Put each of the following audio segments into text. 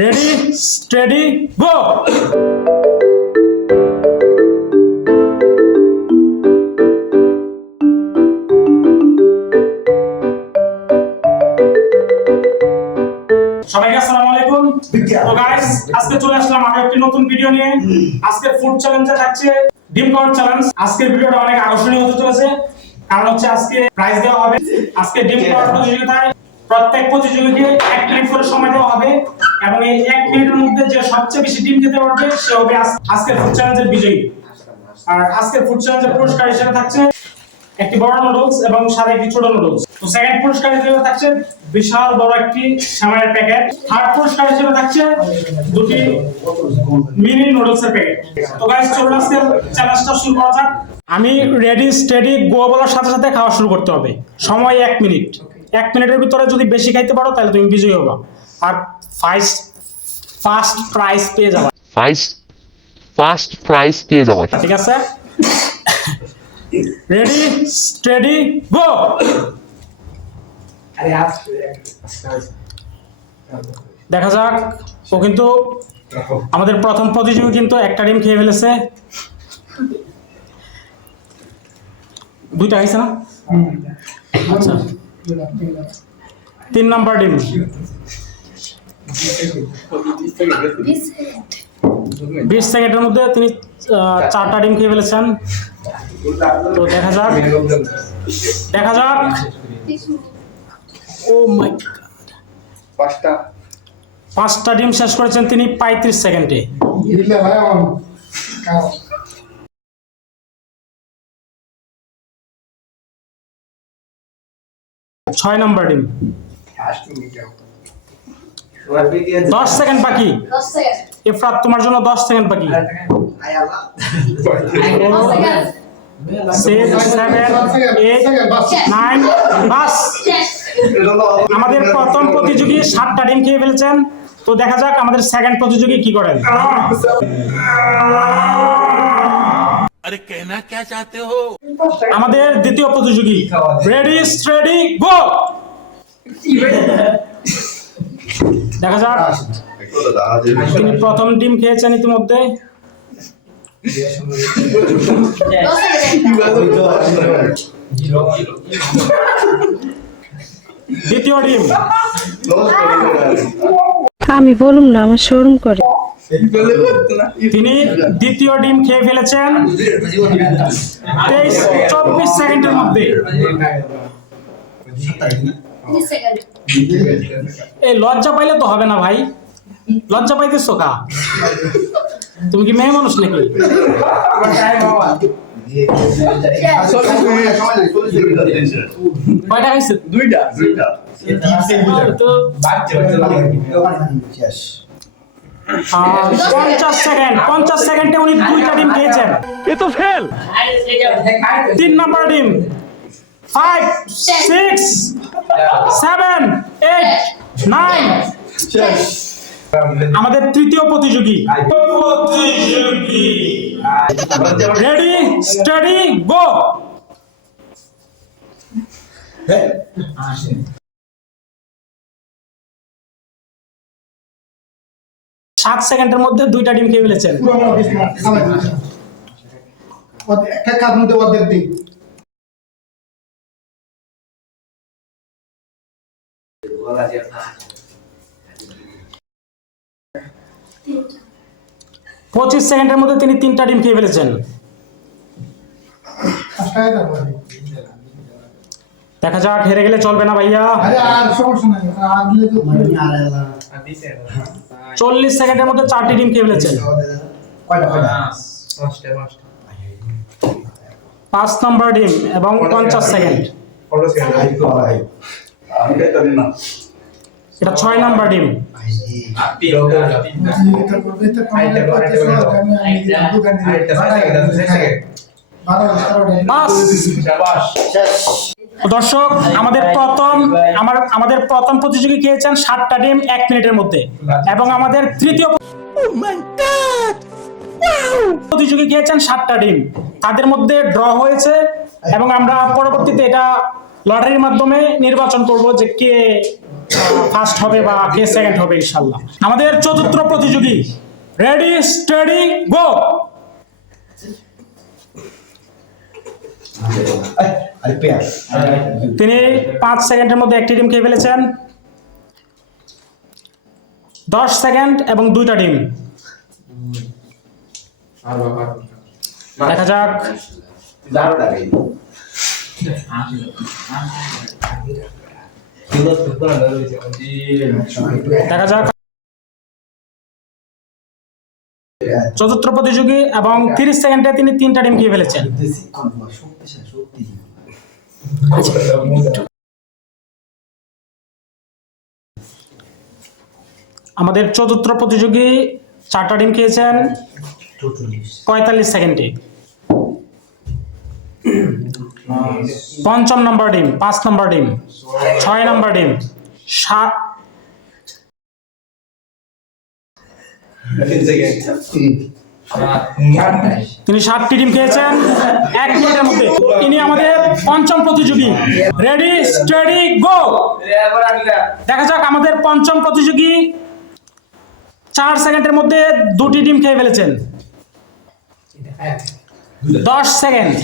Ready steady go. সবাইকে আসসালামু আলাইকুম। তো গাইস, আজকে চলে আসলাম আরো একটি নতুন ভিডিও নিয়ে। আজকে ফুড চ্যালেঞ্জে থাকছে ডিম কাউন্ট চ্যালেঞ্জ। আজকের ভিডিওটা অনেক আকর্ষণীয় হতে চলেছে, কারণ হচ্ছে আজকে প্রাইজ দেওয়া হবে। আজকে ডিম কাউন্ট প্রতিযোগিতায় প্রত্যেক প্রতিযোগীকে 1 মিনিট করে সময় দেওয়া হবে এবং এই 1 মিনিটের মধ্যে যে সবচেয়ে বেশি ডিম খেতে পারবে সে হবে আজকের ফুড চ্যালেঞ্জের বিজয়ী। আর আজকের ফুড চ্যালেঞ্জের পুরস্কার হিসেবে থাকছে একটি বড় নুডলস এবং সাথে একটি ছোট নুডলস। তো সেকেন্ড পুরস্কার হিসেবে থাকছে বিশাল বড় একটি সেমাইয়ের প্যাকেট। থার্ড পুরস্কার হিসেবে থাকছে দুটি মিনি নুডলসের প্যাকেট। তো গাইস, চলুন আজকে চ্যালেঞ্জটা শুরু করা যাক। আমি রেডি স্টেডি গো বলার সাথে সাথে খাওয়া শুরু করতে হবে। সময় 1 মিনিট। 1 মিনিটের ভিতরে যদি বেশি খাইতে পারো তাহলে তুমি বিজয়ী হবে আর ফার্স্ট প্রাইজ পেয়ে যাবে। ফার্স্ট প্রাইজ পেয়ে যাবে। ঠিক আছে, রেডি স্টেডি গো। দেখা যাক। ও কিন্তু আমাদের প্রথম প্রতিযোগী কিন্তু একটা ডিম খেয়ে ফেলেছে। দুইটা হয়েছে না? আচ্ছা, 3 নাম্বার ডিম। 20 সেকেন্ডের মধ্যে তিনি 4টা ডিম খেয়ে ফেলেছেন। তো দেখা যাক। ও মাই গড, 5টা ডিম শেষ করেছেন তিনি 35 সেকেন্ডে। ছয় নাম্বার ডিম। 10 সেকেন্ড বাকি। ইফরাত, তোমার জন্য 10 সেকেন্ড বাকি। 6 7 8 9 বাস। আমাদের প্রথম প্রতিযোগী 7টা ডিম খেয়ে ফেলেছেন। তো দেখা যাক আমাদের সেকেন্ড প্রতিযোগী কি করেন। अरे कहना क्या चाहते हो? আমাদের দ্বিতীয় প্রতিযোগী রেডি স্টেডি গো। দেখা যাক। তিনি প্রথম ডিম খেয়েছেন ইতিমধ্যে। দ্বিতীয় ডিম। আমি বলুম না, আমার শোরুম করে। তিনি দ্বিতীয় ডিম খেয়ে ফেলেছেন 24 সেকেন্ডের মধ্যে। এই লজ্জা পাইলে তো হবে না ভাই, লজ্জা পাইতেছো কা? তুমি কি মেয়ে মানুষ নাকি? কয়টা খাইছে? দুইটা তো 50 সেকেন্ডে উনি 2টা ডিম খেয়েছেন। ये तो फेल। 3 নাম্বার ডিম। 5 6 7 8 9। আমাদের তৃতীয় প্রতিযোগী রেডি স্টেডি গো। 7 সেকেন্ডের মধ্যে 2টা ডিম খেয়ে ফেলেছেন। পঁচিশ সেকেন্ডের মধ্যে তিনি 3টা ডিম খেয়ে ফেলেছেন। দেখা যাক, হেরে গেলে চলবে না ভাইয়া। 40 সেকেন্ডের মধ্যে 4টি ডিম খেয়ে ফেলেছেন। 5 নাম্বার ডিম এবং 50 সেকেন্ড। এটা 6 নাম্বার ডিম। 5। দর্শক, আমাদের প্রথম প্রতিযোগী খেয়েছেন 7টা ডিম 1 মিনিটের মধ্যে এবং আমাদের তৃতীয় প্রতিযোগী খেয়েছেন 7টা ডিম। তাদের মধ্যে ড্র হয়েছে এবং আমরা পরবর্তীতে এটা লটারির মাধ্যমে নির্বাচন করব যে কে ফার্স্ট হবে বা কে সেকেন্ড হবে ইনশাল্লাহ। আমাদের চতুর্থ প্রতিযোগী, রেডি স্টাডি গো। তিনি 5 সেকেন্ডের মধ্যে একটি ডিম খেয়ে ফেলেছেন। 10 সেকেন্ড এবং 2টা ডিম। দেখা যাক। দেখা যাক চতুর্থ প্রতিযোগী এবং 30 সেকেন্ডে তিনি 3টা ডিম খেয়ে ফেলেছেন। আমাদের চতুর্থ প্রতিযোগী 4টা ডিম খেয়েছেন 45 সেকেন্ডে। 5 নম্বর ডিম, 5 নম্বর ডিম, 6 নম্বর ডিম, 7 তিনি 7টি ডিম খেয়েছেন 1 মিনিটের মধ্যে। ইনি আমাদের পঞ্চম প্রতিযোগী, রেডি স্টাডি গো। দেখা যাক আমাদের পঞ্চম প্রতিযোগী 4 সেকেন্ডের মধ্যে 2টি ডিম খেয়ে ফেলেছেন। 10 সেকেন্ড।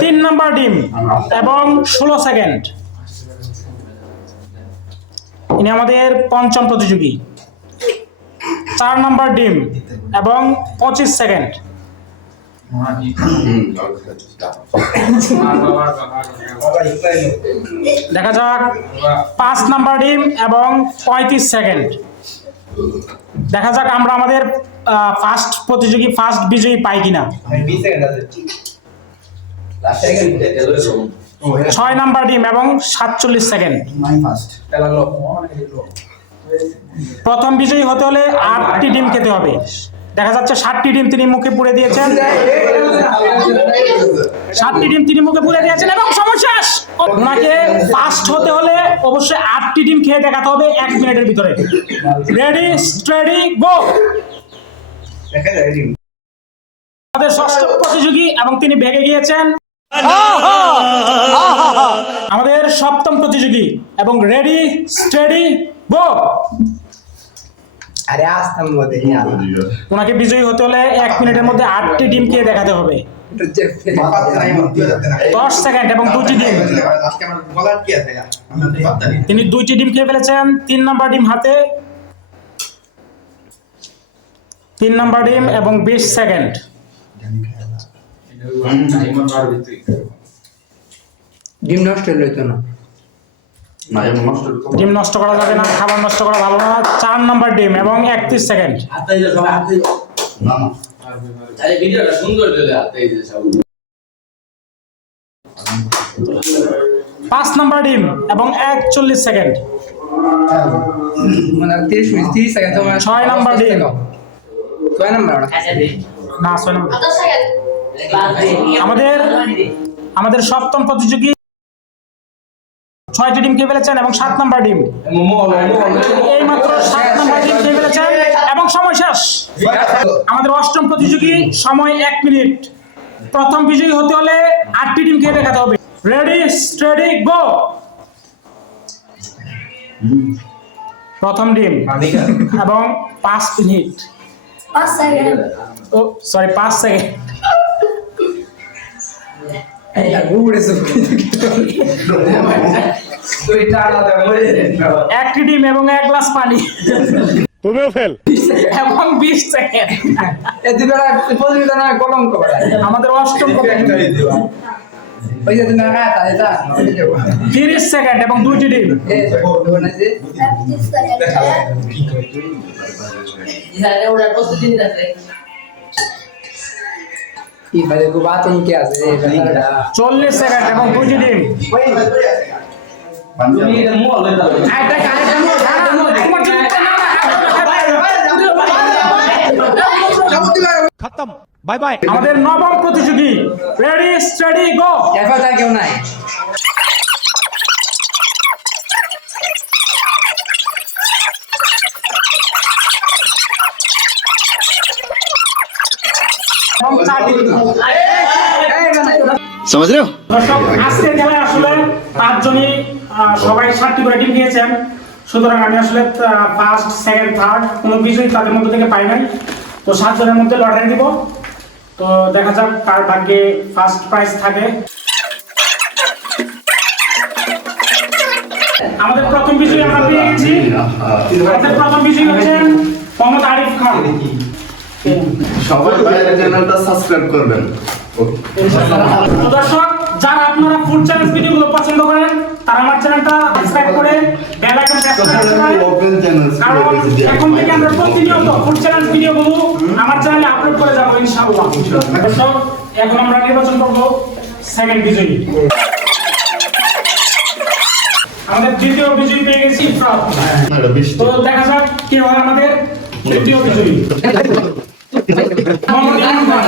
3 নম্বর ডিম এবং 16 সেকেন্ড। ইনি আমাদের পঞ্চম প্রতিযোগী, 4 নম্বর ডিম এবং 25 সেকেন্ড। দেখা যাক 5 নম্বর ডিম এবং 35 সেকেন্ড। দেখা যাক আমরা আমাদের ফার্স্ট প্রতিযোগী, ফার্স্ট বিজয়ী পাই কিনা। 6 নম্বর ডিম এবং 47 সেকেন্ড। প্রথম বিজয়ী হতে হলে 8টি ডিম খেতে হবে। দেখা যাচ্ছে 7টি ডিম তিনি মুখে পুরে দিয়েছেন। 7টি ডিম তিনি মুখে পুরে দিয়েছেন এবং সময় শেষ। ওনাকে ফার্স্ট হতে হলে অবশ্যই 8টি ডিম খেয়ে দেখাতে হবে 1 মিনিটের ভিতরে। রেডি স্টাডি গো। আমাদের ষষ্ঠ প্রতিযোগী এবং তিনি ভেগে গিয়েছেন। আমাদের সপ্তম প্রতিযোগী এবং রেডি স্টাডি গো। ওনাকে বিজয়ী হতে হলে 1 মিনিটের মধ্যে 8টি ডিম খেয়ে দেখাতে হবে। 10 সেকেন্ড এবং 2টি ডিম। তিনি 2টি ডিম খেয়ে ফেলেছেন। 3 নম্বর ডিম হাতে। 3 নম্বর ডিম এবং 20 সেকেন্ড। ডিম নষ্ট হইতো না। ডিম নষ্ট করা যাবে না, খাবার নষ্ট করা ভালো না। 4 নম্বর ডিম এবং 31 সেকেন্ড। 5 নম্বর ডিম এবং 41 সেকেন্ড। 30 সেকেন্ড। 6 নম্বর ডিম। 6 নম্বর না, 6 নম্বর। আমাদের সপ্তম প্রতিযোগী 6টি ডিম খেয়ে ফেলেছেন এবং 7 নম্বর ডিম। এই মাত্র 7 নম্বর ডিম খেয়ে ফেলেছেন এবং সময় শেষ। আমাদের অষ্টম প্রতিযোগী, সময় 1 মিনিট। প্রথম বিজয়ী হতে হলে 8টি ডিম খেয়ে দেখাতে হবে। রেডি স্টাডি গো। প্রথম ডিম এবং 5 মিনিট। 5 সেকেন্ড। ও সরি, 5 সেকেন্ড। একটি ডিম এবং 1 গ্লাস পানি। তুমিও ফেল। এবং 20 সেকেন্ড। কলঙ্ক আমাদের অষ্টম 30 সেকেন্ড এবং 2টি ডিম। বাতন কি আছে 40 সেকেন্ড এবং 2টি ডিম। খতম, বাই বাই। আমাদের নবম প্রতিযোগী, রেডি স্টাডি গো। কেউ নাই। এবং 4টি ডিম। समझ रहे हो দর্শক আজকে খেলায় আসলে 5 জনই সবাই 7টি করে টিম খেয়েছেন, সুতরাং আমি আসলে ফার্স্ট সেকেন্ড থার্ড কোনো বিজয়ী তাদের মধ্যে থেকে পাই নাই। তো 7 জনের মধ্যে লটারি দিব, তো দেখা যাক কার ভাগ্যে ফার্স্ট প্রাইজ থাকে। আমাদের প্রথম বিজয়ী আমরা পেয়ে গেছি। আমাদের প্রথম বিজয়ী হচ্ছেন মোহাম্মদ আরিফ খান। সবাই বাইরের চ্যানেলটা সাবস্ক্রাইব করবেন। তো দর্শক যারা আপনারা ফুড চ্যালেঞ্জ ভিডিওগুলো পছন্দ করেন তারা আমার চ্যানেলটা সাবস্ক্রাইব করে বেল আইকন প্রেস করে রাখবেন, ওপেন চ্যানেল কারণ এখন থেকে আমরা প্রতিনিয়ত ফুড চ্যালেঞ্জ ভিডিওগুলো আমার চ্যানেলে আপলোড করে যাব ইনশাআল্লাহ। দর্শক এখন আমরা নির্বাচন করব সেকেন্ড বিজয়ী। আমাদের দ্বিতীয় বিজয়ী পেয়ে গেছি ইফরাত। তো দেখা যাক কে হয় আমাদের তৃতীয় বিজয়ী। মোহাম্মদ ইমরান খান।